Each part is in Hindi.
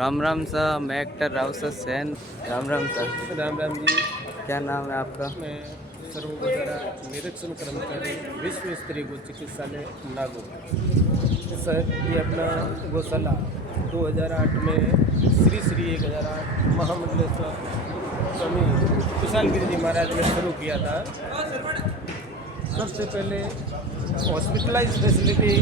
राम राम सर, मैं एक्टर राउसर सेन। राम राम सर। राम राम जी। क्या नाम है आपका? मैं सर्वोपचारा निरीक्षण कर्मचारी विश्व स्तरीय गो चिकित्सालय नागौर। सर ये अपना गौशाला 2008 में श्री श्री 1008 महामंडलेश्वर स्वामी कुशाल गिरी जी महाराज ने शुरू किया था। सबसे पहले हॉस्पिटलाइज फैसिलिटी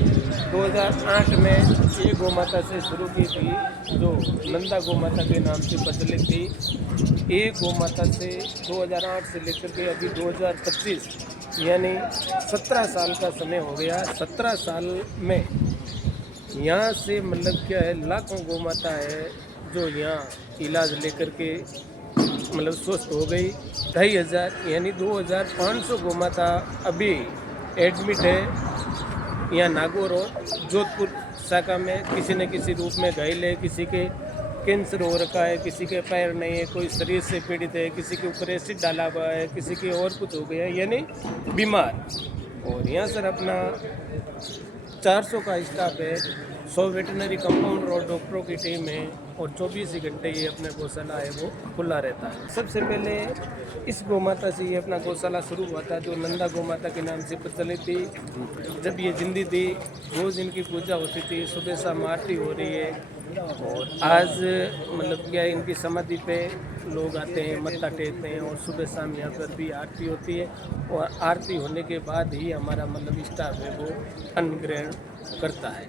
2008 में ये गौ माता से शुरू की थी, जो नंदा गौ माता के नाम से प्रचलित थी। ये गौ माता से 2008 से लेकर के अभी 2025 यानी 17 साल का समय हो गया। 17 साल में यहाँ से मतलब क्या है, लाखों गौ माता है जो यहाँ इलाज लेकर के मतलब स्वस्थ हो गई। 2500 यानी 2500 गौ माता अभी एडमिट है यहाँ नागौर और जोधपुर शाखा में। किसी न किसी रूप में घायल है, किसी के कैंसर हो रखा है, किसी के पैर नहीं है, कोई शरीर से पीड़ित है, किसी के ऊपर एसिड डाला हुआ है, किसी के और कुछ हो गया है, यानी बीमार। और यहाँ सर अपना 400 का स्टाफ है, 100 वेटनरी कंपाउंडर और डॉक्टरों की टीम है और 24 ही घंटे ये अपने गौशाला है वो खुला रहता है। सबसे पहले इस गौ माता से ये अपना गौशाला शुरू हुआ था, जो नंदा गौ माता के नाम से प्रचलित थी। जब ये जिंदी थी रोज़ इनकी पूजा होती थी, सुबह शाम आरती हो रही है। और आज मतलब क्या है, इनकी समाधि पे लोग आते हैं, मत्था टेकते हैं और सुबह शाम यहाँ पर भी आरती होती है। और आरती होने के बाद ही हमारा मतलब स्टाफ है वो अन्न ग्रहण करता है।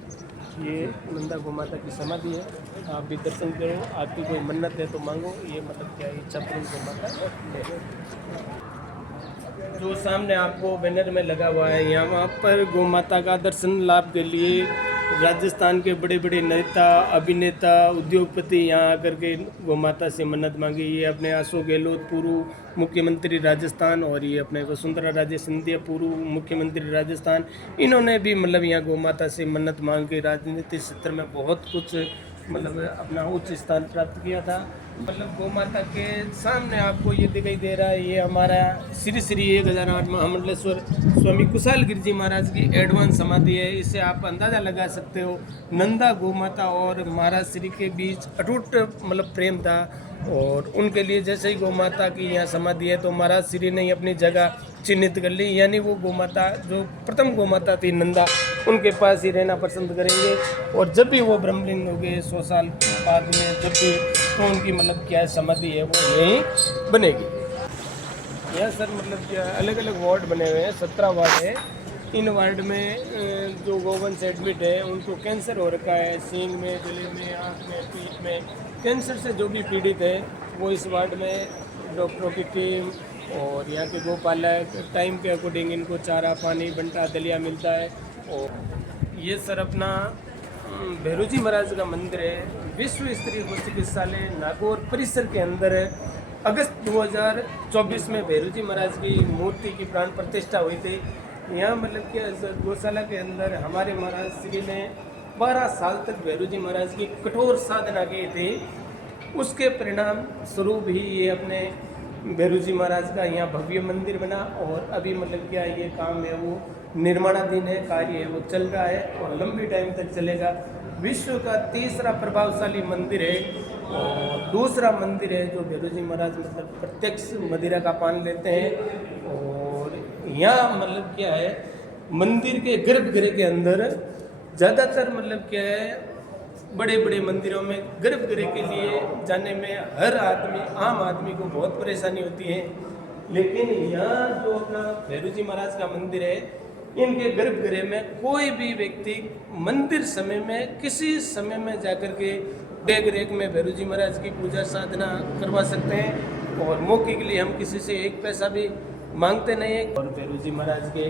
ये नंदा गौ माता की समाधि है, आप भी दर्शन करो। आपकी कोई मन्नत है तो मांगो, ये मतलब क्या है, इच्छा पूर्ण गौ माता है। जो सामने आपको बैनर में लगा हुआ है, यहाँ पर गौ माता का दर्शन लाभ के लिए राजस्थान के बड़े बड़े नेता, अभिनेता, उद्योगपति यहाँ आकर के गौ माता से मन्नत मांगी। ये अपने अशोक गहलोत पूर्व मुख्यमंत्री राजस्थान और ये अपने वसुंधरा राजे सिंधिया पूर्व मुख्यमंत्री राजस्थान, इन्होंने भी मतलब यहाँ गौ माता से मन्नत मांग के राजनीतिक क्षेत्र में बहुत कुछ मतलब अपना उच्च स्थान प्राप्त किया था। मतलब गौ माता के सामने आपको ये दिखाई दे रहा है, ये हमारा श्री श्री 1008 महामंडलेश्वर स्वामी कुशाल गिरी जी महाराज की एडवांस समाधि है। इससे आप अंदाज़ा लगा सकते हो नंदा गौ माता और महाराज श्री के बीच अटूट मतलब प्रेम था। और उनके लिए जैसे ही गौ माता की यहाँ समाधि है तो महाराज श्री ने ही अपनी जगह चिन्हित कर ली, यानी वो गौ माता जो प्रथम गौ माता थी नंदा, उनके पास ही रहना पसंद करेंगे। और जब भी वो ब्रह्मलीन हो गए 100 साल बाद में, जब भी तो उनकी मतलब क्या समाधि है वो यहीं बनेगी। यहाँ सर मतलब क्या अलग अलग वार्ड बने हुए हैं, 17 वार्ड है। इन वार्ड में जो गोवंश एडमिट है उनको कैंसर हो रखा है, सींग में, गले में, आँख में, पीठ में, कैंसर से जो भी पीड़ित है वो इस वार्ड में डॉक्टरों की टीम और यहाँ के गोपालक टाइम के अकॉर्डिंग इनको चारा, पानी, बंटा, दलिया मिलता है। और ये सर अपना भैरू जी महाराज का मंदिर है, विश्व स्तरीय गो चिकित्सालय नागौर परिसर के अंदर है। अगस्त 2024 में भैरू जी महाराज की मूर्ति की प्राण प्रतिष्ठा हुई थी। यहाँ मतलब क्या गौशाला के अंदर हमारे महाराज श्री ने 12 साल तक भैरू जी महाराज की कठोर साधना की थी। उसके परिणाम स्वरूप ही ये अपने भैरू जी महाराज का यहाँ भव्य मंदिर बना। और अभी मतलब क्या ये काम है वो निर्माणाधीन है, कार्य है वो चल रहा है और लंबी टाइम तक चलेगा। विश्व का तीसरा प्रभावशाली मंदिर है। और दूसरा मंदिर है जो भैरू जी महाराज मतलब प्रत्यक्ष मदिरा का पान लेते हैं। और यहाँ मतलब क्या है, मंदिर के गर्भगृह के अंदर ज़्यादातर मतलब क्या है, बड़े बड़े मंदिरों में गर्भगृह के लिए जाने में हर आदमी, आम आदमी को बहुत परेशानी होती है। लेकिन यहाँ जो अपना भैरू जी महाराज का मंदिर है, इनके गर्भगृह में कोई भी व्यक्ति मंदिर समय में किसी समय में जाकर के देख रेख में भैरू जी महाराज की पूजा साधना करवा सकते हैं। और मौके के लिए हम किसी से एक पैसा भी मांगते नहीं है। और भैरू जी महाराज के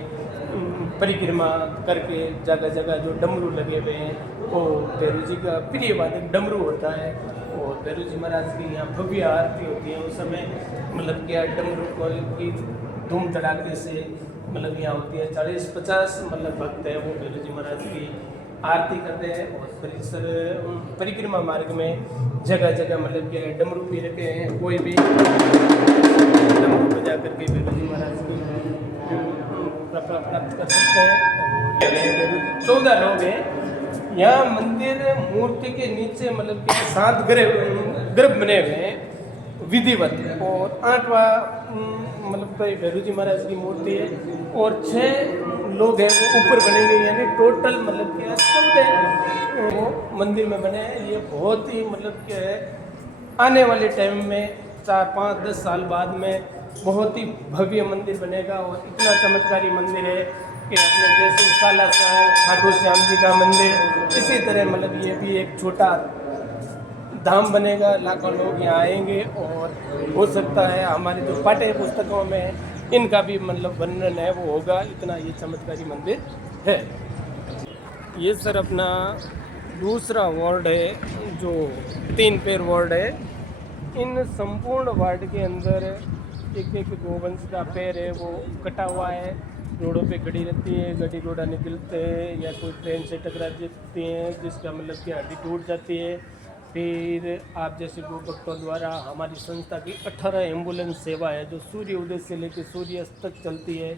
परिक्रमा करके जगह जगह जो डमरू लगे हुए हैं वो भैरू जी का प्रिय वादक डमरू होता है। और भैरू जी महाराज की यहाँ भव्य आरती होती है। उस समय मतलब क्या डमरू की धूम धड़ाके से मतलब यहाँ होती है। 40-50 मतलब भक्त है वो भैरू जी महाराज की आरती करते हैं। और परिसर परिक्रमा मार्ग में जगह जगह मतलब क्या डमरू भी रखे हैं, कोई भी डमरू बजा करके भैरू जी महाराज की प्राप्त कर सकते हैं। 14 लोग हैं यहाँ मंदिर मूर्ति के नीचे मतलब कि 7 गर्भ बने हुए हैं विधिवत, और 8वां मतलब कोई भैरू जी महाराज की मूर्ति है, और 6 लोग हैं वो ऊपर बने हुए, यानी टोटल मतलब क्या 14 वो मंदिर में बने हैं। ये बहुत ही मतलब क्या है, आने वाले टाइम में 4, 5, 10 साल बाद में बहुत ही भव्य मंदिर बनेगा, और इतना चमत्कारी मंदिर है कि अपने जैसे सालासर खाटू श्याम जी का मंदिर, इसी तरह मतलब ये भी एक छोटा धाम बनेगा। लाखों लोग यहाँ आएंगे, और हो सकता है हमारी जो पाठ्य पुस्तकों में इनका भी मतलब वर्णन है वो होगा, इतना ये चमत्कारी मंदिर है। ये सर अपना दूसरा वार्ड है, जो 3 पैर वार्ड है। इन संपूर्ण वार्ड के अंदर एक गोवंश का पैर है वो कटा हुआ है, रोडों पे खड़ी रहती है, गाड़ी घोड़ा निकलते हैं या कोई ट्रेन से टकरा जाती हैं जिसका मतलब कि हड्डी टूट जाती है। फिर आप जैसे गो भक्तों द्वारा हमारी संस्था की 18 एम्बुलेंस सेवा है जो सूर्य उदय से लेकर सूर्य अस्त तक चलती है,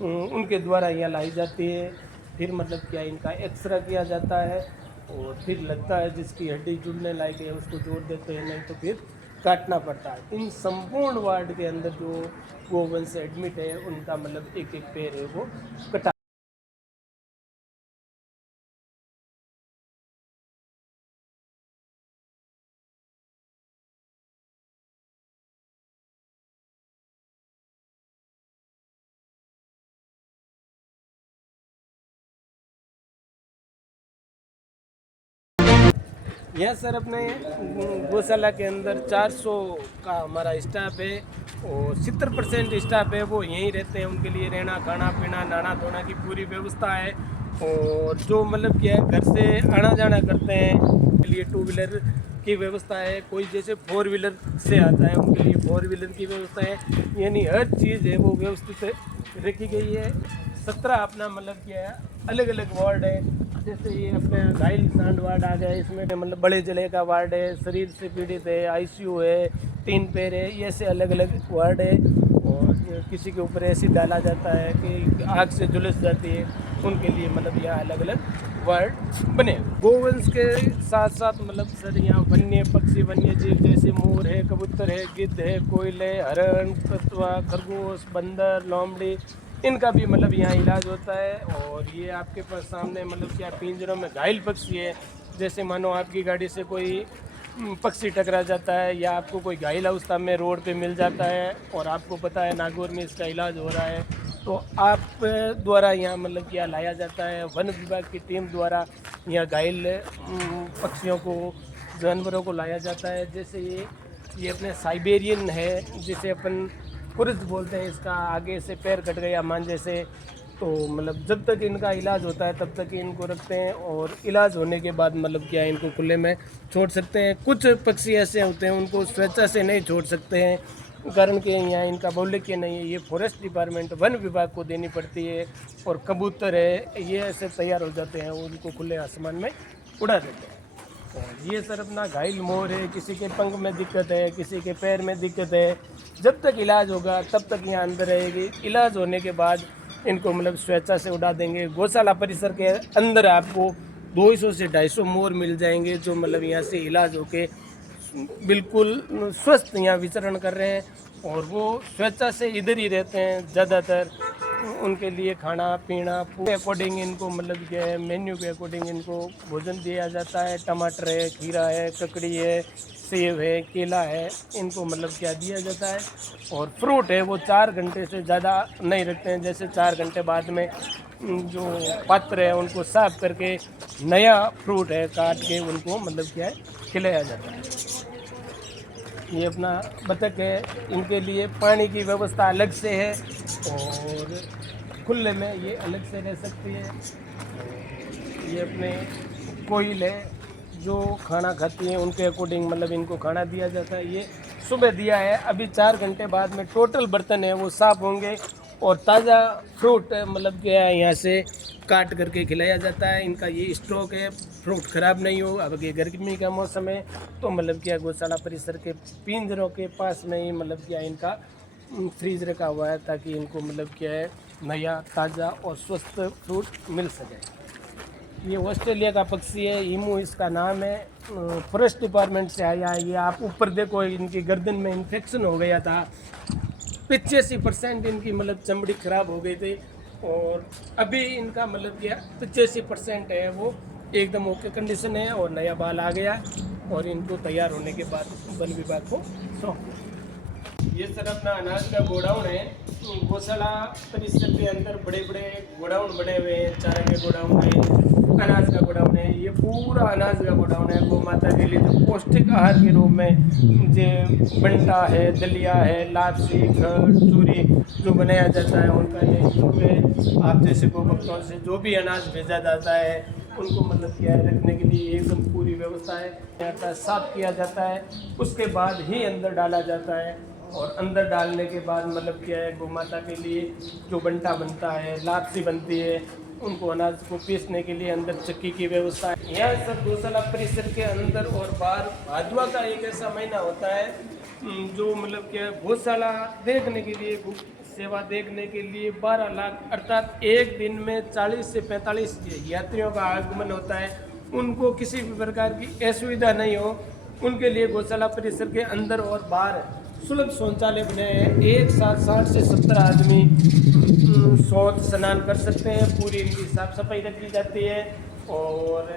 उनके द्वारा यहाँ लाई जाती है। फिर मतलब क्या इनका एक्सरे किया जाता है, और फिर लगता है जिसकी हड्डी जुड़ने लायक है उसको जोड़ देते हैं, नहीं तो फिर काटना पड़ता है। इन संपूर्ण वार्ड के अंदर जो गोवंश एडमिट है उनका मतलब एक पैर है वो कटा। यह सर अपने गौशाला के अंदर 400 का हमारा स्टाफ है, और 70% स्टाफ है वो यहीं रहते हैं। उनके लिए रहना, खाना पीना, नहाना धोना की पूरी व्यवस्था है। और जो मतलब क्या है घर से आना जाना करते हैं उनके लिए 2 व्हीलर की व्यवस्था है। कोई जैसे 4 व्हीलर से आता है उनके लिए 4 व्हीलर की व्यवस्था है, यानी हर चीज़ है वो व्यवस्थित रखी गई है। 17 अपना मतलब क्या है अलग अलग वार्ड है, जैसे ये अपने घायल सांड वार्ड आ गया, इसमें मतलब बड़े जले का वार्ड है, शरीर से पीड़ित है, आईसीयू है, 3 पैर है, ये ऐसे अलग अलग वार्ड है। और किसी के ऊपर एसिड डाला जाता है कि आग से झुलस जाती है, उनके लिए मतलब यहाँ अलग अलग वार्ड बने। गोवंश के साथ साथ मतलब सर यहाँ वन्य पक्षी वन्य जीव जैसे मोर है, कबूतर है, गिद्ध है, कोयल है, हरण, कछुआ, खरगोश, बंदर, लोमड़ी, इनका भी मतलब यहाँ इलाज होता है। और ये आपके पास सामने मतलब क्या पिंजरों में घायल पक्षी है, जैसे मानो आपकी गाड़ी से कोई पक्षी टकरा जाता है या आपको कोई घायल अवस्था में रोड पे मिल जाता है और आपको पता है नागौर में इसका इलाज हो रहा है, तो आप द्वारा यहाँ मतलब क्या लाया जाता है। वन विभाग की टीम द्वारा यहाँ घायल पक्षियों को, जानवरों को लाया जाता है। जैसे ये अपने साइबेरियन है जिसे अपन कुर्ज बोलते हैं, इसका आगे से पैर कट गया मांझे से, तो मतलब जब तक इनका इलाज होता है तब तक इनको रखते हैं, और इलाज होने के बाद मतलब क्या इनको खुले में छोड़ सकते हैं। कुछ पक्षी ऐसे होते हैं उनको स्वेच्छा से नहीं छोड़ सकते हैं, कारण कि यहाँ इनका बहुल्य नहीं है, ये फॉरेस्ट डिपार्टमेंट वन विभाग को देनी पड़ती है। और कबूतर है ये ऐसे तैयार हो जाते हैं, उनको खुले आसमान में उड़ा देते हैं। और ये सर अपना घायल मोर है, किसी के पंख में दिक्कत है, किसी के पैर में दिक्कत है, जब तक इलाज होगा तब तक यहाँ अंदर रहेगी। इलाज होने के बाद इनको मतलब स्वेच्छा से उड़ा देंगे। गौशाला परिसर के अंदर आपको 200 से 250 मोर मिल जाएंगे जो मतलब यहाँ से इलाज होके बिल्कुल स्वस्थ यहाँ विचरण कर रहे हैं, और वो स्वेच्छा से इधर ही रहते हैं ज़्यादातर। उनके लिए खाना पीना पूरे अकॉर्डिंग इनको मतलब क्या है मेन्यू के अकॉर्डिंग इनको भोजन दिया जाता है। टमाटर है, खीरा है, ककड़ी है, सेब है, केला है, इनको मतलब क्या दिया जाता है। और फ्रूट है वो 4 घंटे से ज़्यादा नहीं रखते हैं, जैसे 4 घंटे बाद में जो पात्र है उनको साफ करके नया फ्रूट है काट के उनको मतलब क्या है खिलाया जाता है। ये अपना बतख है, इनके लिए पानी की व्यवस्था अलग से है, और खुले में ये अलग से रह सकती है। ये अपने कोयल है जो खाना खाती हैं, उनके अकॉर्डिंग मतलब इनको खाना दिया जाता है। ये सुबह दिया है, अभी 4 घंटे बाद में टोटल बर्तन है वो साफ़ होंगे, और ताज़ा फ्रूट मतलब क्या है यहाँ से काट करके खिलाया जाता है। इनका ये स्टॉक है, फ्रूट ख़राब नहीं हो। अब ये गर्मी का मौसम है तो मतलब क्या गौशाला परिसर के पिंजरों के पास में ही मतलब क्या इनका फ्रीज रखा हुआ है, ताकि इनको मतलब क्या है नया ताज़ा और स्वस्थ फ्रूट मिल सके। ये ऑस्ट्रेलिया का पक्षी है, ईमू इसका नाम है। फॉरेस्ट डिपार्टमेंट से आया है ये। आप ऊपर देखो, इनकी गर्दन में इन्फेक्शन हो गया था। 85% इनकी मतलब चमड़ी खराब हो गई थी और अभी इनका मतलब क्या 85% है वो एकदम ओके कंडीशन है और नया बाल आ गया और इनको तैयार होने के बाद वन विभाग को सौंप। ये सर अपना अनाज का गोडाउन है। गौशाला परिसर के अंदर बड़े बड़े गोडाउन बने हुए हैं, चारा के गोडाउन है, अनाज का गोडाउन है। ये पूरा अनाज का गोडाउन है गौ माता के लिए जो पौष्टिक आहार के रूप में जो बंटा है, दलिया है, लापसी, खड़, चूरी जो बनाया जाता है उनका ये रूप है। आप जैसे गौ भक्तों से जो भी अनाज भेजा जाता है उनको मतलब क्या है रखने के लिए एकदम पूरी व्यवस्था है। यहाँ का साफ किया जाता है, उसके बाद ही अंदर डाला जाता है और अंदर डालने के बाद मतलब क्या है गौ माता के लिए जो बंटा बनता है, लापसी बनती है, उनको अनाज को पीसने के लिए अंदर चक्की की व्यवस्था है। यह सब गौशाला परिसर के अंदर और बाहर भादवा का एक ऐसा महीना होता है जो मतलब क्या है गौशाला देखने के लिए, सेवा देखने के लिए 12 लाख अर्थात एक दिन में 40 से 45 यात्रियों का आगमन होता है। उनको किसी भी प्रकार की असुविधा नहीं हो, उनके लिए गौशाला परिसर के अंदर और बाहर सुलभ शौचालय बने हैं। एक साथ 60 से 70 आदमी शौच स्नान कर सकते हैं। पूरी इनकी साफ सफाई रखी जाती है। और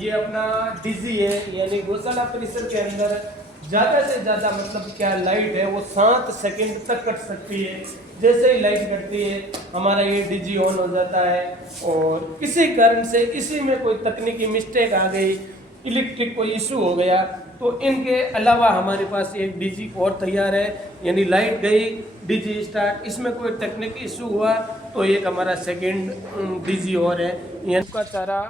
ये अपना डीजी है, यानी गौशाला परिसर के अंदर ज़्यादा से ज़्यादा मतलब क्या लाइट है वो 7 सेकंड तक कट सकती है। जैसे ही लाइट कटती है हमारा ये डीजी ऑन हो जाता है और किसी कारण से इसी में कोई तकनीकी मिस्टेक आ गई, इलेक्ट्रिक कोई इशू हो गया तो इनके अलावा हमारे पास एक डीजी और तैयार है। यानी लाइट गई, डीजी स्टार्ट, इसमें कोई तकनीकी इशू हुआ तो एक हमारा सेकंड डीजी और है। यानी का चारा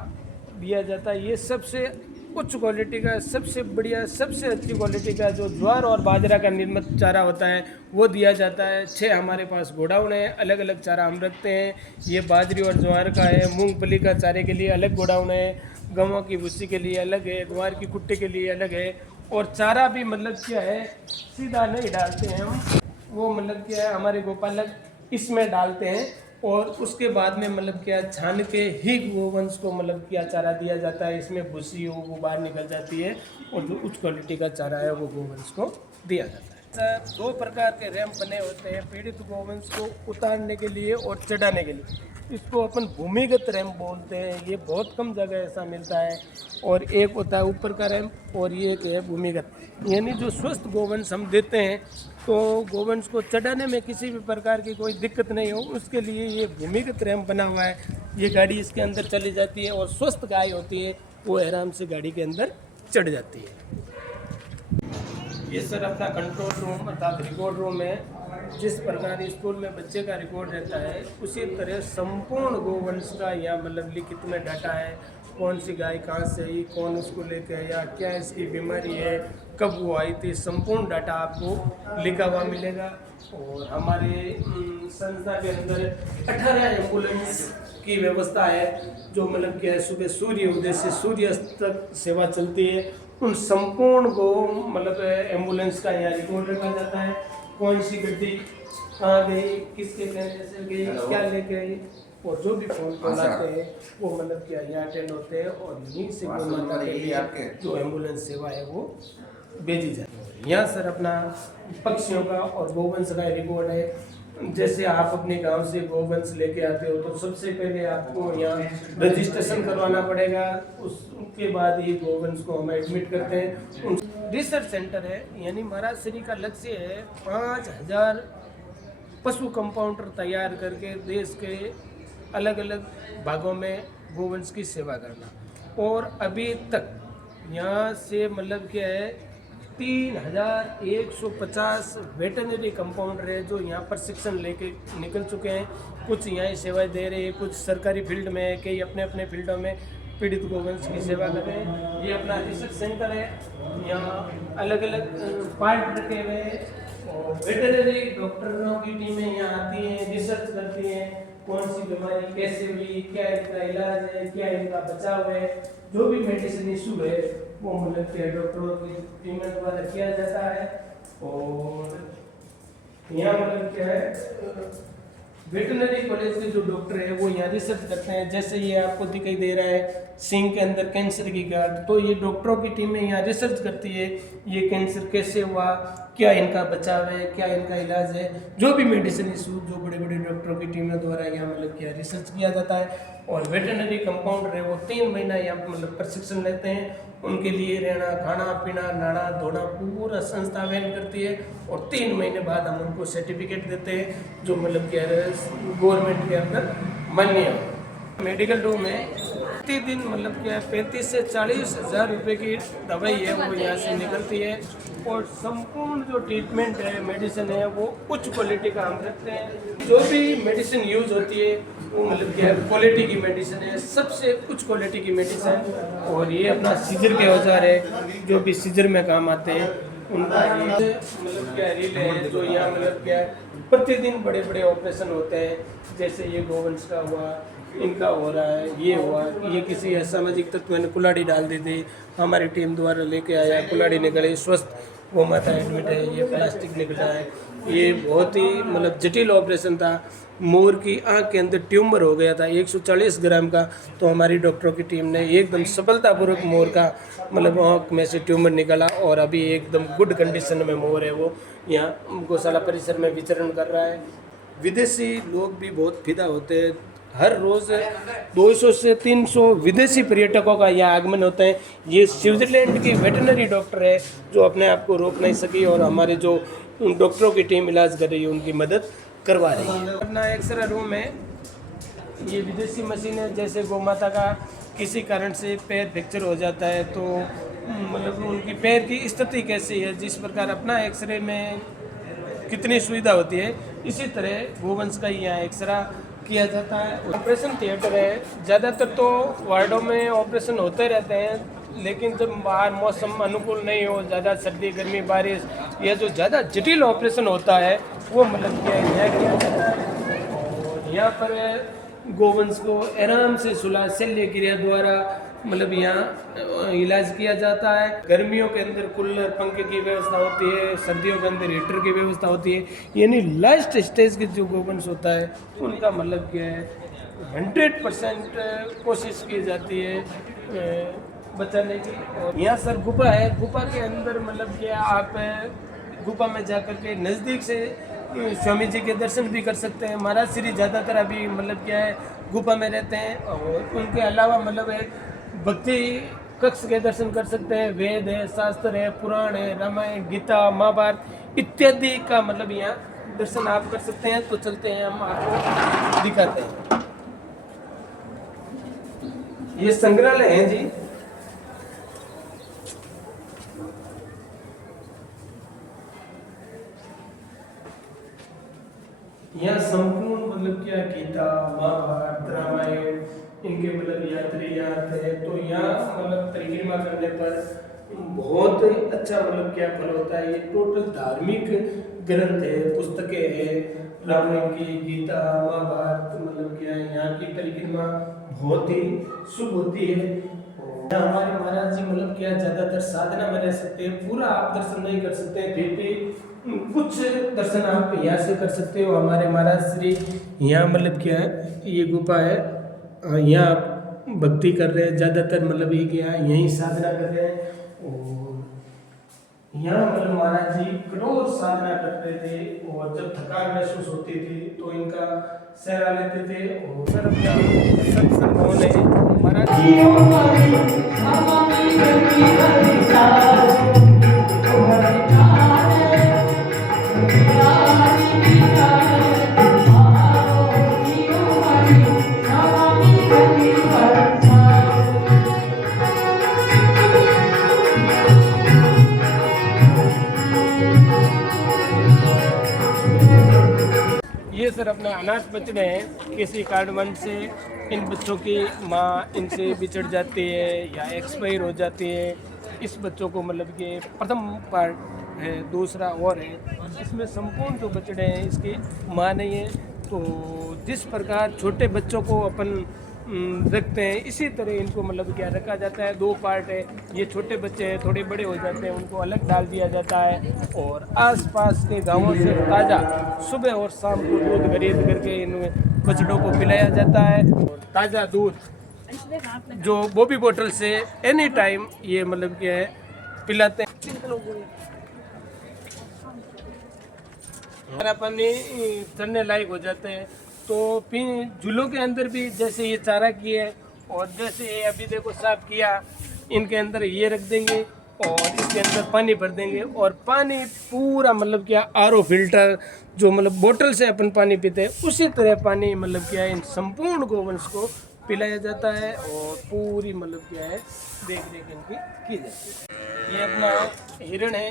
दिया जाता है। ये सबसे उच्च क्वालिटी का, सबसे बढ़िया, सबसे अच्छी क्वालिटी का जो ज्वार और बाजरा का निर्मित चारा होता है वो दिया जाता है। 6 हमारे पास गोडाउन है, अलग अलग चारा हम रखते हैं। ये बाजरी और ज्वार का है, मूंगफली का चारे के लिए अलग गोडाउन है, गंवों की भूसी के लिए अलग है, ग्वार की कुट्टे के लिए अलग है। और चारा भी मतलब क्या है सीधा नहीं डालते हैं हम, वो मतलब क्या है हमारे गोपालक इसमें डालते हैं और उसके बाद में मतलब क्या छान के ही गोवंश को मतलब क्या चारा दिया जाता है। इसमें भूसी हो वो बाहर निकल जाती है और जो उच्च क्वालिटी का चारा है वो गोवंश को दिया जाता है। सर 2 प्रकार के रैंप बने होते हैं पीड़ित गोवंश को उतारने के लिए और चढ़ाने के लिए। इसको अपन भूमिगत रैंप बोलते हैं। ये बहुत कम जगह ऐसा मिलता है। और एक होता है ऊपर का रैंप और ये एक है भूमिगत, यानी जो स्वस्थ गोवंश हम देते हैं तो गोवंश को चढ़ाने में किसी भी प्रकार की कोई दिक्कत नहीं हो उसके लिए ये भूमिगत रैंप बना हुआ है। ये गाड़ी इसके अंदर चली जाती है और स्वस्थ गाय होती है वो आराम से गाड़ी के अंदर चढ़ जाती है। ये सर अपना कंट्रोल रूम अर्थात रिकॉर्ड रूम है। जिस प्रकार स्कूल में बच्चे का रिकॉर्ड रहता है उसी तरह संपूर्ण गोवंश का यहाँ मतलब लिखित में डाटा है। कौन सी गाय कहाँ से आई, कौन उसको लेके आया, क्या इसकी बीमारी है, कब वो आई थी, संपूर्ण डाटा आपको लिखा हुआ मिलेगा। और हमारे संस्था के अंदर 18 एम्बुलेंस की व्यवस्था है जो मतलब क्या है सुबह सूर्य उदय से सूर्यास्त तक सेवा चलती है। उन संपूर्ण को मतलब एम्बुलेंस का यहाँ रिकॉर्ड रखा जाता है। कौन सी गड्डी कहाँ गई, किसके कहने से गई, क्या लेके गई और जो भी फोन कॉल आते हैं वो मतलब क्या यहाँ अटेंड होते हैं और यहीं से गौ माता के लिए जो एम्बुलेंस सेवा है वो भेजी जाती है। यहाँ सर अपना पक्षियों का और गोवंश का रिकॉर्ड है। जैसे आप अपने गांव से गोवंश लेके आते हो तो सबसे पहले आपको यहाँ रजिस्ट्रेशन करवाना पड़ेगा, उसके बाद ही गोवंश को हम एडमिट करते हैं। रिसर्च सेंटर है, यानी महाराज श्री का लक्ष्य है 5000 पशु कंपाउंडर तैयार करके देश के अलग अलग भागों में गोवंश की सेवा करना। और अभी तक यहाँ से मतलब क्या है 3150 वेटनरी कंपाउंडर है जो यहाँ प्रशिक्षण लेके निकल चुके हैं। कुछ यहाँ सेवाएं दे रहे हैं, कुछ सरकारी फील्ड में है, कई अपने अपने फील्डों में पीड़ित गोवंश की सेवा कर रहे हैं। ये अपना रिसर्च सेंटर है, यहाँ अलग अलग पार्ट रखे हुए हैं और वेटनरी डॉक्टरों की टीमें यहाँ आती हैं, रिसर्च करती हैं कौन सी बीमारी कैसे हुई, क्या इनका इलाज है, क्या इनका बचाव है। जो भी मेडिसिन इशू है वो मतलब के डॉक्टरों की टीम द्वारा किया जाता है। और यहाँ मतलब क्या है वेटरनरी कॉलेज के जो डॉक्टर है वो यहाँ रिसर्च करते हैं। जैसे ये आपको दिखाई दे रहा है सींग के अंदर कैंसर की गांठ, तो ये डॉक्टरों की टीमें यहाँ रिसर्च करती है ये कैंसर कैसे हुआ, क्या इनका बचाव है, क्या इनका इलाज है, जो भी मेडिसिन इशू जो बड़े बड़े डॉक्टरों की टीमों द्वारा यहाँ मतलब क्या रिसर्च किया जाता है। और वेटरनरी कंपाउंडर है वो 3 महीना यहाँ मतलब प्रशिक्षण लेते हैं, उनके लिए रहना खाना पीना नहाना धोना पूरा संस्था वहन करती है। और 3 महीने बाद हम उनको सर्टिफिकेट देते हैं जो मतलब क्या गवर्नमेंट के अंदर मान्य है। मेडिकल रूम है, प्रतिदिन मतलब क्या 35 से 40 हज़ार रुपये की दवाई है वो यहाँ से निकलती है। और संपूर्ण जो ट्रीटमेंट है मेडिसिन है वो उच्च क्वालिटी का हम रखते हैं। जो भी मेडिसिन यूज होती है वो मतलब क्या क्वालिटी की मेडिसिन है, सबसे उच्च क्वालिटी की मेडिसिन। और ये अपना सीजर के औजार है जो भी सीजर में काम आते हैं उनका ये मतलब क्या रिले है जो यहाँ मतलब क्या प्रतिदिन बड़े बड़े ऑपरेशन होते हैं। जैसे ये गोवंश का हुआ, इनका हो रहा है, ये हुआ, ये किसी असामाजिक तत्व ने कुल्हाड़ी डाल दी थी, हमारी टीम द्वारा लेके आया, कुल्हाड़ी निकली, स्वस्थ वो माता एडमिट है, ये प्लास्टिक निकला है। ये बहुत ही मतलब जटिल ऑपरेशन था। मोर की आंख के अंदर ट्यूमर हो गया था 140 ग्राम का, तो हमारी डॉक्टरों की टीम ने एकदम सफलतापूर्वक मोर का मतलब आंख में से ट्यूमर निकाला और अभी एकदम गुड कंडीशन में मोर है वो यहाँ गौशाला परिसर में विचरण कर रहा है। विदेशी लोग भी बहुत फिदा होते हैं, हर रोज़ 200 से 300 विदेशी पर्यटकों का यहाँ आगमन होता है। ये स्विट्जरलैंड की वेटरनरी डॉक्टर है जो अपने आप को रोक नहीं सकी और हमारे जो डॉक्टरों की टीम इलाज कर रही है उनकी मदद करवा रही है। अपना एक्सरे रूम है, ये विदेशी मशीन है। जैसे गौ माता का किसी कारण से पैर फ्रैक्चर हो जाता है तो मतलब उनकी पैर की स्थिति कैसी है, जिस प्रकार अपना एक्सरे में कितनी सुविधा होती है इसी तरह गोवंश का यहाँ एक्सरा किया जाता है। ऑपरेशन थिएटर है, ज़्यादातर तो वार्डों में ऑपरेशन होते रहते हैं, लेकिन जब बाहर मौसम अनुकूल नहीं हो, ज़्यादा सर्दी गर्मी बारिश या जो ज़्यादा जटिल ऑपरेशन होता है वो मतलब यहाँ किया जाता है। और यहाँ पर गोवंश को आराम से सुला शल्य क्रिया द्वारा मतलब यहाँ इलाज किया जाता है। गर्मियों के अंदर कूलर पंखे की व्यवस्था होती है, सर्दियों के अंदर हीटर की व्यवस्था होती है। यानी लास्ट स्टेज के जो गोवंश होता है उनका मतलब क्या है 100% कोशिश की जाती है बचाने की। और यहाँ सर गुफा है, गुफा के अंदर मतलब क्या आप गुफा में जाकर के नज़दीक से स्वामी जी के दर्शन भी कर सकते हैं। महाराज श्री ज़्यादातर अभी मतलब क्या है गुफा में रहते हैं। और उनके अलावा मतलब एक भक्ति कक्ष के दर्शन कर सकते हैं। वेद है, शास्त्र है, पुराण है, रामायण गीता महाभारत इत्यादि का मतलब यहाँ दर्शन आप कर सकते हैं। तो चलते हैं, हम आपको दिखाते हैं। ये संग्रहालय है जी, यहाँ संपूर्ण मतलब क्या गीता महाभारत रामायण इनके मतलब यात्री यहाँ आते हैं। तो यहाँ मतलब परिक्रमा करने पर बहुत अच्छा मतलब क्या फल होता है। ये टोटल धार्मिक ग्रंथ है, पुस्तकें हैं रामायण की, गीता महाभारत मतलब क्या है। यहाँ की परिक्रमा बहुत ही शुभ होती है। हमारे महाराज जी मतलब क्या ज़्यादातर साधना में रह सकते हैं, पूरा आप दर्शन नहीं कर सकते हैं, फिर भी कुछ दर्शन आप यहाँ से कर सकते हो। हमारे महाराज श्री यहाँ मतलब क्या है ये गुफा है, यहाँ भक्ति कर रहे हैं ज़्यादातर मतलब ये क्या है यहीं साधना कर रहे हैं। और यहाँ मतलब महाराज जी कठोर साधना करते थे और जब थकान महसूस होती थी तो इनका सहरा लेते थे। और सर सत्संग भवन है महाराज ये सर अपने अनाथ बच्चे हैं, किसी कारणवश से इन बच्चों की माँ इनसे बिछड़ जाती है या एक्सपायर हो जाती है। इस बच्चों को मतलब कि प्रथम पार्ट है, दूसरा और है, इसमें संपूर्ण जो बच्चे हैं इसकी माँ नहीं है। तो जिस प्रकार छोटे बच्चों को अपन रखते हैं, इसी तरह इनको मतलब क्या रखा जाता है। 2 पार्ट है, ये छोटे बच्चे हैं, थोड़े बड़े हो जाते हैं, उनको अलग डाल दिया जाता है और आसपास के गांवों से ताज़ा सुबह और शाम को दूध खरीद करके इन बछड़ों को पिलाया जाता है। और ताज़ा दूध जो बॉबी बोतल से एनी टाइम ये मतलब क्या है पिलाते हैं। हमारा पानी चढ़ने लायक हो जाते हैं तो फिर झूलों के अंदर भी जैसे ये चारा किए और जैसे ये अभी देखो साफ किया, इनके अंदर ये रख देंगे और इसके अंदर पानी भर देंगे और पानी पूरा मतलब क्या आरओ फिल्टर जो मतलब बोतल से अपन पानी पीते हैं उसी तरह पानी मतलब क्या है इन संपूर्ण गोवंश को पिलाया जाता है और पूरी मतलब क्या है देख रेख इनकी की जाती है। ये अपना हिरण है,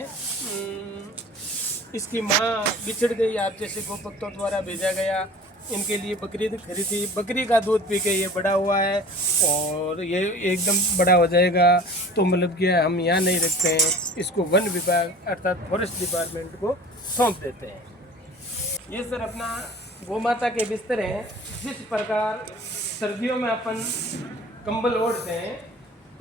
इसकी माँ बिछड़ गई, आप जैसे गोभक्तों द्वारा भेजा गया, इनके लिए बकरी खरीदी, बकरी का दूध पी के ये बड़ा हुआ है और ये एकदम बड़ा हो जाएगा तो मतलब क्या हम यहाँ नहीं रखते हैं, इसको वन विभाग अर्थात फॉरेस्ट डिपार्टमेंट को सौंप देते हैं। ये सर अपना गौ माता के बिस्तर हैं, जिस प्रकार सर्दियों में अपन कंबल ओढ़ते हैं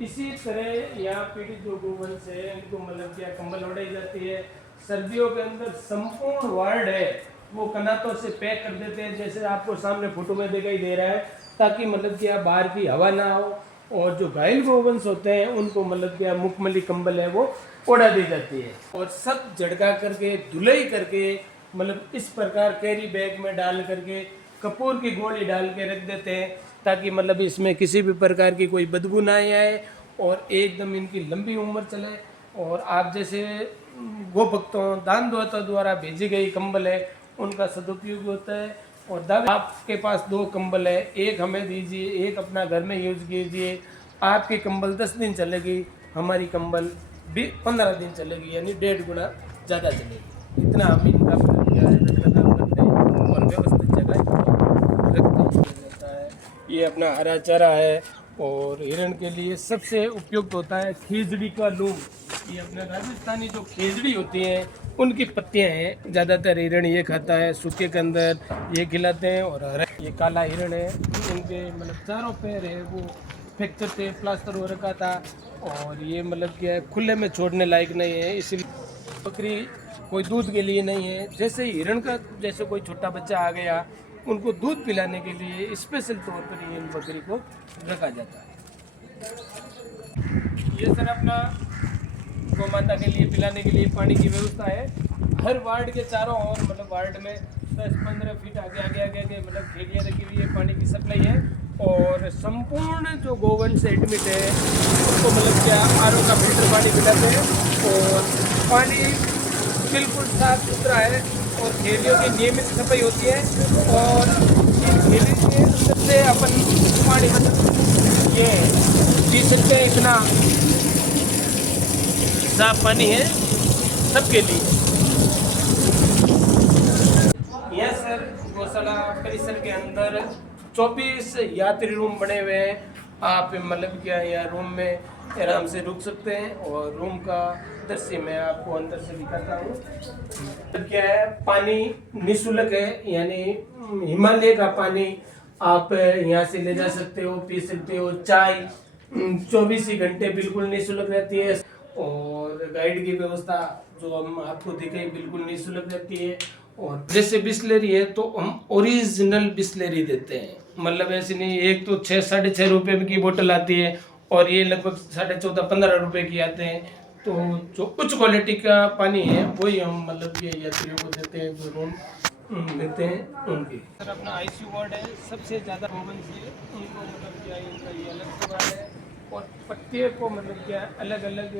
इसी तरह यहाँ पीड़ित जो गोवंश है इनको मतलब क्या कंबल ओढ़ाई जाती है। सर्दियों के अंदर संपूर्ण वार्ड है वो कनातों से पैक कर देते हैं, जैसे आपको सामने फोटो में दिखाई दे रहा है, ताकि मतलब क्या बाहर की हवा ना हो और जो घायल गोवंश होते हैं उनको मतलब क्या मुखमली कंबल है वो ओढ़ा दी जाती है और सब झड़का करके धुलाई करके मतलब इस प्रकार कैरी बैग में डाल करके कपूर की गोली डाल के रख देते हैं ताकि मतलब इसमें किसी भी प्रकार की कोई बदबू ना आए और एकदम इनकी लंबी उम्र चले। और आप जैसे गो भक्तों दान दाता द्वारा भेजी गई कंबल है उनका सदुपयोग होता है। और दादा आपके पास 2 कंबल है, एक हमें दीजिए, एक अपना घर में यूज कीजिए, आपकी कंबल 10 दिन चलेगी, हमारी कंबल भी 15 दिन चलेगी, यानी 1.5 गुना ज़्यादा चलेगी। इतना हम इनका रखरखाव करते हैं और व्यवस्थित जगह रखते हैं। ये अपना हरा चारा है और हिरण के लिए सबसे उपयुक्त होता है खीजड़ी का लूम। ये अपने राजस्थानी जो खीजड़ी होती हैं उनकी पत्तियां हैं, ज़्यादातर हिरण ये खाता है, सूखे के अंदर ये खिलाते हैं। और हरा ये काला हिरण है, इनके मतलब चारों पैर है वो फ्रैक्चर थे, प्लास्टर हो रखा था और ये मतलब क्या है खुले में छोड़ने लायक नहीं है, इसलिए बकरी कोई दूध के लिए नहीं है। जैसे हिरण का जैसे कोई छोटा बच्चा आ गया उनको दूध पिलाने के लिए स्पेशल तौर पर ये बकरी को रखा जाता है। ये सर अपना गौ माता के लिए पिलाने के लिए पानी की व्यवस्था है। हर वार्ड के चारों ओर मतलब वार्ड में 10-15 फीट आगे आगे आगे आगे मतलब खेलियाँ रखी हुई है, पानी की सप्लाई है। और संपूर्ण जो गोवंश से एडमिट है उनको मतलब क्या आरओ का फिल्टर पानी पिलाते हैं और पानी बिल्कुल साफ सुथरा है और खेलियों की नियमित सफाई होती है। और इन खेली के अंदर से अपन पानी मतलब ये पी सकते हैं, इतना साफ पानी है सबके लिए। यह सर गौशाला परिसर के अंदर 24 यात्री रूम बने हुए हैं। आप मतलब क्या यहाँ रूम में आराम से रुक सकते हैं और रूम का दृश्य मैं आपको अंदर से दिखाता हूँ। क्या है पानी निःशुल्क है, यानी हिमालय का पानी आप यहाँ से ले जा सकते हो, पी सकते हो। चाय 24 ही घंटे बिल्कुल निःशुल्क रहती है और गाइड की व्यवस्था जो हम आपको दिखाई बिल्कुल निःशुल्क रहती है। और जैसे बिस्लेरी है तो हम ओरिजिनल बिस्लेरी देते हैं, मतलब ऐसे नहीं। एक तो 6-6.5 रुपये की बोतल आती है और ये लगभग 14.5-15 रुपये की आते हैं। तो जो उच्च क्वालिटी का पानी है वही हम मतलब ये यात्रियों को देते हैं जो रूम देते हैं उनके। सर अपना आईसीयू वार्ड है, सबसे ज़्यादा गोवंश है उनको मतलब क्या इनका ये अलग से वार्ड है और पत्ते को मतलब क्या अलग अलग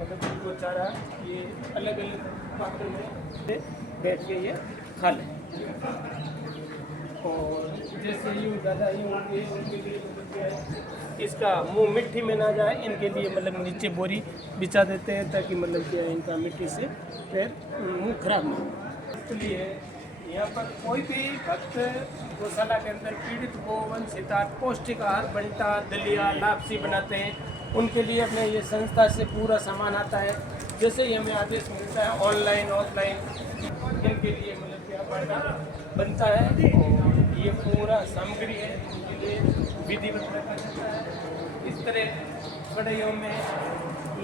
मतलब उनको चारा ये अलग अलग पात्र में बैठ के ये खा लें। और जैसे यूँ ज़्यादा यूँ होंगे उनके लिए मतलब क्या है इसका मुंह मिट्टी में ना जाए, इनके लिए मतलब नीचे बोरी बिछा देते हैं ताकि मतलब क्या है इनका मिट्टी से पैर मुंह खराब ना हो। इसलिए यहाँ पर कोई भी भक्त गौशाला के अंदर पीड़ित गोवंश हितार्थ पौष्टिक आहार बंटा दलिया लापसी बनाते हैं, उनके लिए अपने ये संस्था से पूरा सामान आता है। जैसे ही हमें आदेश मिलता है ऑनलाइन ऑफलाइन इनके लिए मतलब क्या बनता है और ये पूरा सामग्री है उनके लिए विधिवत रखा जाता है। इस तरह कढ़ाइयों में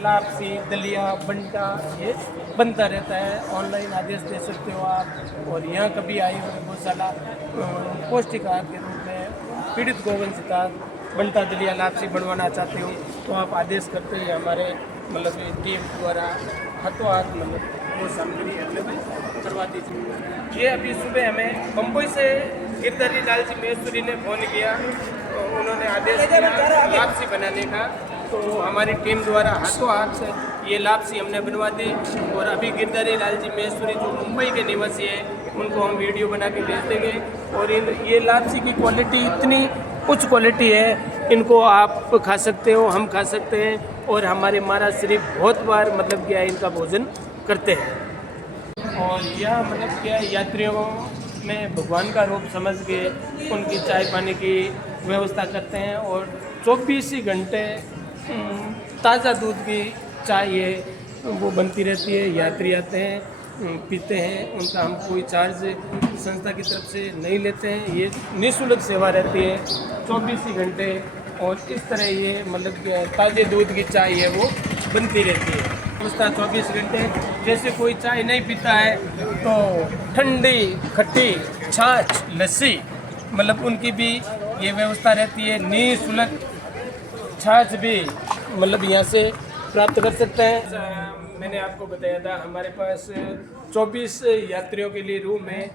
लापसी, दलिया, बंटा ये बनता रहता है। ऑनलाइन आदेश दे सकते हो आप। और यहाँ कभी आए हुए गौशाला पौष्टिक आहार के रूप में पीड़ित गोवंश का बंटा, दलिया, लापसी बनवाना चाहते हो तो आप आदेश करते हैं, हमारे मतलब टीम द्वारा हाथों हाथ मतलब वो सामग्री अवेलेबल करवा दीजिए। ये अभी सुबह हमें बम्बई से गिरधारी लाल जी महेश्वरी ने फ़ोन किया, तो उन्होंने आदेश दिया लापसी बनाने का। तो हमारी टीम द्वारा हाथों हाथ ये लापसी हमने बनवा दी। और अभी गिरधारी लाल जी महेश्वरी जो मुंबई के निवासी है उनको हम वीडियो बना के भेज देंगे। और ये लापसी की क्वालिटी इतनी उच्च क्वालिटी है, इनको आप खा सकते हो, हम खा सकते हैं। और हमारे महाराज शरीफ बहुत बार मतलब क्या है इनका भोजन करते हैं। और यह मतलब क्या है यात्रियों में भगवान का रूप समझ के उनकी चाय पानी की व्यवस्था करते हैं। और 24 ही घंटे ताज़ा दूध की चाय है वो बनती रहती है। यात्री आते हैं, पीते हैं, उनका हम कोई चार्ज संस्था की तरफ से नहीं लेते हैं। ये निःशुल्क सेवा रहती है 24 ही घंटे। और इस तरह ये मतलब ताज़े दूध की चाय है वो बनती रहती है। व्यवस्था 24 घंटे। जैसे कोई चाय नहीं पीता है तो ठंडी खट्टी छाछ लस्सी मतलब उनकी भी ये व्यवस्था रहती है। निःशुल्क छाछ भी मतलब यहाँ से प्राप्त कर सकते हैं। मैंने आपको बताया था हमारे पास 24 यात्रियों के लिए रूम है।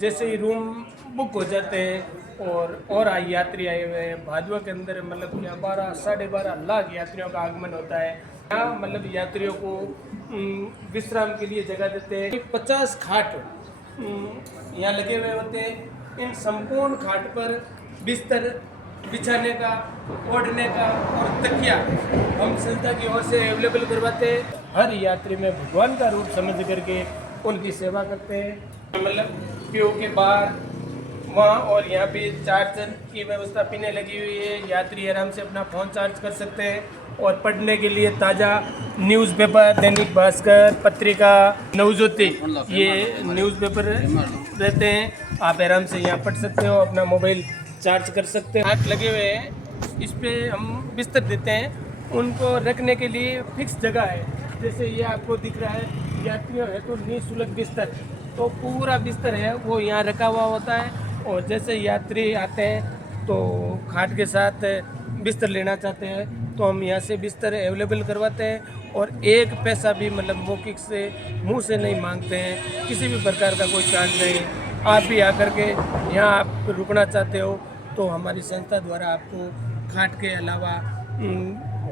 जैसे ही रूम बुक हो जाते हैं और यात्री आए हुए हैं भादवा के अंदर मतलब क्या 12 साढ़े 12 लाख यात्रियों का आगमन होता है यहाँ। मतलब यात्रियों को विश्राम के लिए जगह देते हैं। 50 खाट यहाँ लगे हुए होते हैं। इन संपूर्ण खाट पर बिस्तर बिछाने का, ओढ़ने का और तकिया हम संस्था की ओर से अवेलेबल करवाते हैं। हर यात्री में भगवान का रूप समझ करके उनकी सेवा करते हैं। मतलब पीओ के बाहर वहाँ और यहाँ पे चार्जर की व्यवस्था पीने लगी हुई है। यात्री आराम से अपना फ़ोन चार्ज कर सकते हैं। और पढ़ने के लिए ताज़ा न्यूज़पेपर, दैनिक भास्कर, पत्रिका, नवज्योति ये न्यूज़पेपर रहते हैं। आप आराम से यहाँ पढ़ सकते हो, अपना मोबाइल चार्ज कर सकते हैं। हाथ लगे हुए हैं, इस पे हम बिस्तर देते हैं। उनको रखने के लिए फिक्स जगह है। जैसे ये आपको दिख रहा है यात्रियों है तो निःशुल्क बिस्तर, तो पूरा बिस्तर है वो यहाँ रखा हुआ होता है। और जैसे यात्री आते हैं तो खाट के साथ बिस्तर लेना चाहते हैं तो हम यहाँ से बिस्तर अवेलेबल करवाते हैं। और एक पैसा भी मतलब मौखिक से मुंह से नहीं मांगते हैं, किसी भी प्रकार का कोई चार्ज नहीं। आप भी आकर के यहाँ आप रुकना चाहते हो तो हमारी संस्था द्वारा आपको खाट के अलावा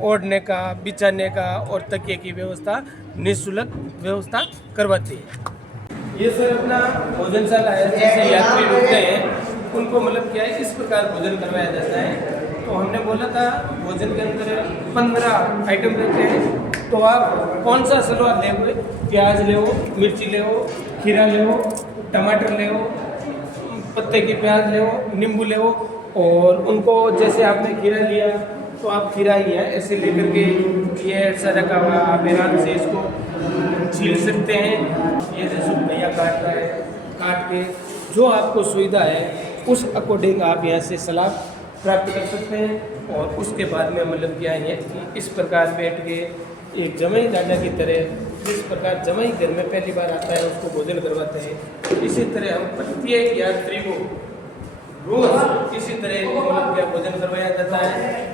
ओढ़ने का, बिछाने का और तकिए की व्यवस्था निःशुल्क व्यवस्था करवाती है। ये सर अपना भोजनशाला है। जैसे यात्री रुकते हैं उनको मतलब क्या है इस प्रकार भोजन करवाया जाता है। तो हमने बोला था भोजन के अंदर 15 आइटम रहते हैं, तो आप कौन सा सलाद ले, प्याज ले, मिर्ची ले, खीरा ले, टमाटर ले, पत्ते की प्याज ले, नींबू ले। और उनको जैसे आपने खीरा लिया तो आप खीरा ही है ऐसे लेकर के ये ऐसा रखा हुआ आप आराम से इसको छील सकते हैं। ये जैसे भैया काट रहा है, काट के जो आपको सुविधा है उस अकॉर्डिंग आप यहाँ से सलाद प्राप्त कर सकते हैं। और उसके बाद में मतलब क्या है इस प्रकार बैठ के एक जमाई दादा की तरह जिस प्रकार जमाई घर में पहली बार आता है उसको भोजन करवाते हैं, इसी तरह हम प्रत्येक यात्री को रोज इसी तरह मतलब क्या भोजन करवाया जाता है।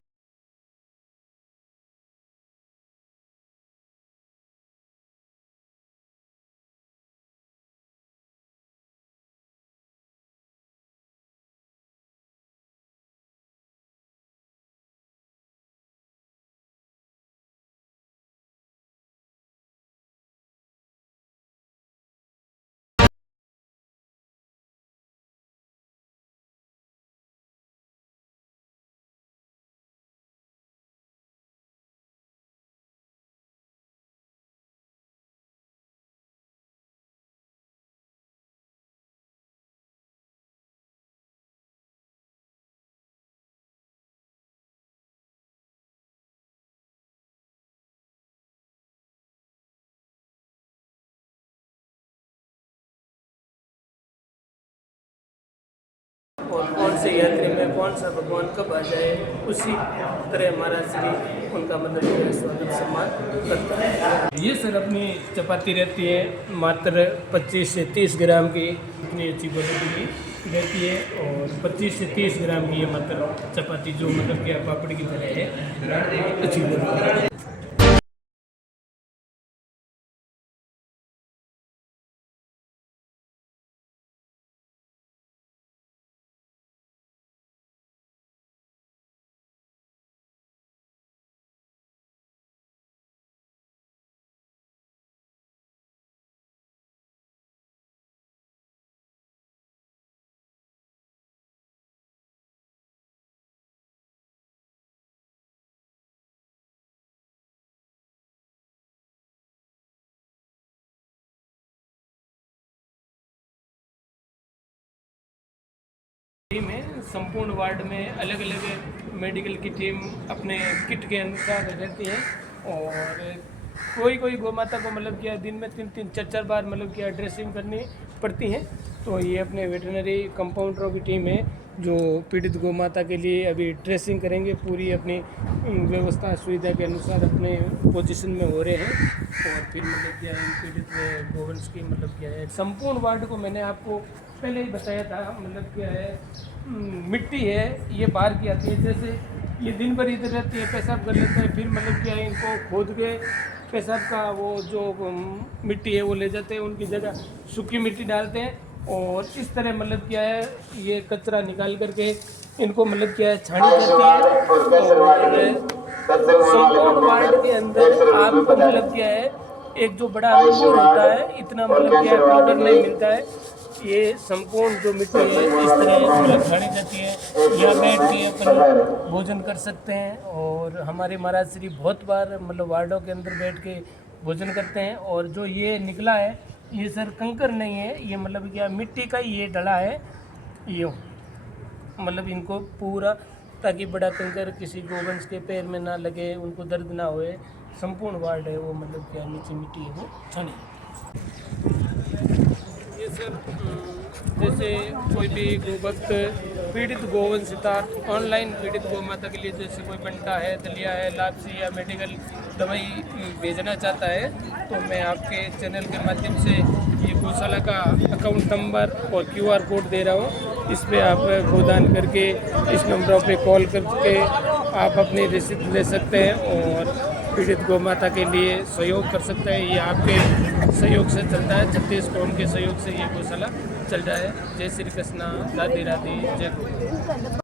यात्री में कौन सा भगवान कब आ जाए, उसी तरह हमारा श्री उनका मतलब स्वागत सम्मान करता है। ये सर अपनी चपाती रहती है मात्र 25 से 30 ग्राम की, इतनी अच्छी क्वालिटी की रहती है और 25 से 30 ग्राम की ये मतलब चपाती जो मतलब क्या पापड़ की तरह है, अच्छी क्वालिटी है। टीम है, संपूर्ण वार्ड में अलग अलग मेडिकल की टीम अपने किट के अनुसार रहती है और कोई गौ माता को मतलब क्या दिन में 3-4 बार मतलब क्या ड्रेसिंग करनी पड़ती है। तो ये अपने वेटरनरी कंपाउंडरों की टीम है जो पीड़ित गौ माता के लिए अभी ड्रेसिंग करेंगे, पूरी अपनी व्यवस्था सुविधा के अनुसार अपने पोजीशन में हो रहे हैं और फिर मतलब क्या है पीड़ित गोवंश की मतलब क्या है संपूर्ण वार्ड को मैंने आपको पहले ही बताया था मतलब क्या है मिट्टी है ये बाहर की आती है, जैसे ये दिन भर इधर रहती है पेशाब कर लेते हैं, फिर मतलब क्या है इनको खोद के पेशाब का वो जो मिट्टी है वो ले जाते हैं, उनकी जगह सूखी मिट्टी डालते हैं और इस तरह मतलब क्या है ये कचरा निकाल करके इनको मतलब क्या है छानी जाती है और संपूर्ण वार्ड के अंदर आपको मतलब क्या है एक जो बड़ा अनुभव होता है इतना मतलब क्या है फिल्टर नहीं मिलता है। ये संपूर्ण जो मिट्टी है इस तरह मतलब छानी जाती है, यहाँ बैठ के अपन भोजन कर सकते हैं और हमारे महाराज श्री बहुत बार मतलब वार्डों के अंदर बैठ के भोजन करते हैं। और जो ये निकला है ये सर कंकर नहीं है, ये मतलब क्या मिट्टी का ही ये डला है, ये मतलब इनको पूरा ताकि बड़ा कंकर किसी गोवंश के पैर में ना लगे, उनको दर्द ना होए, संपूर्ण वार्ड है वो मतलब क्या नीचे मिट्टी है वो छानी। ये सर जैसे कोई भी गोभक्त पीड़ित गोवंशिता ऑनलाइन पीड़ित गौ माता के लिए जैसे कोई बंटा है, दलिया है, लापसी या मेडिकल दवाई भेजना चाहता है तो मैं आपके चैनल के माध्यम से ये गौशाला का अकाउंट नंबर और QR कोड दे रहा हूँ, इस पर आप गोदान करके इस नंबरों पे कॉल करके आप अपनी रिसिप्ट ले सकते हैं और पीड़ित गौ माता के लिए सहयोग कर सकते हैं। ये आपके सहयोग से चलता है, 36 कौम के सहयोग से ये गौशाला चल रहा है। जय श्री कृष्णा, राधे राधे, जय गौ।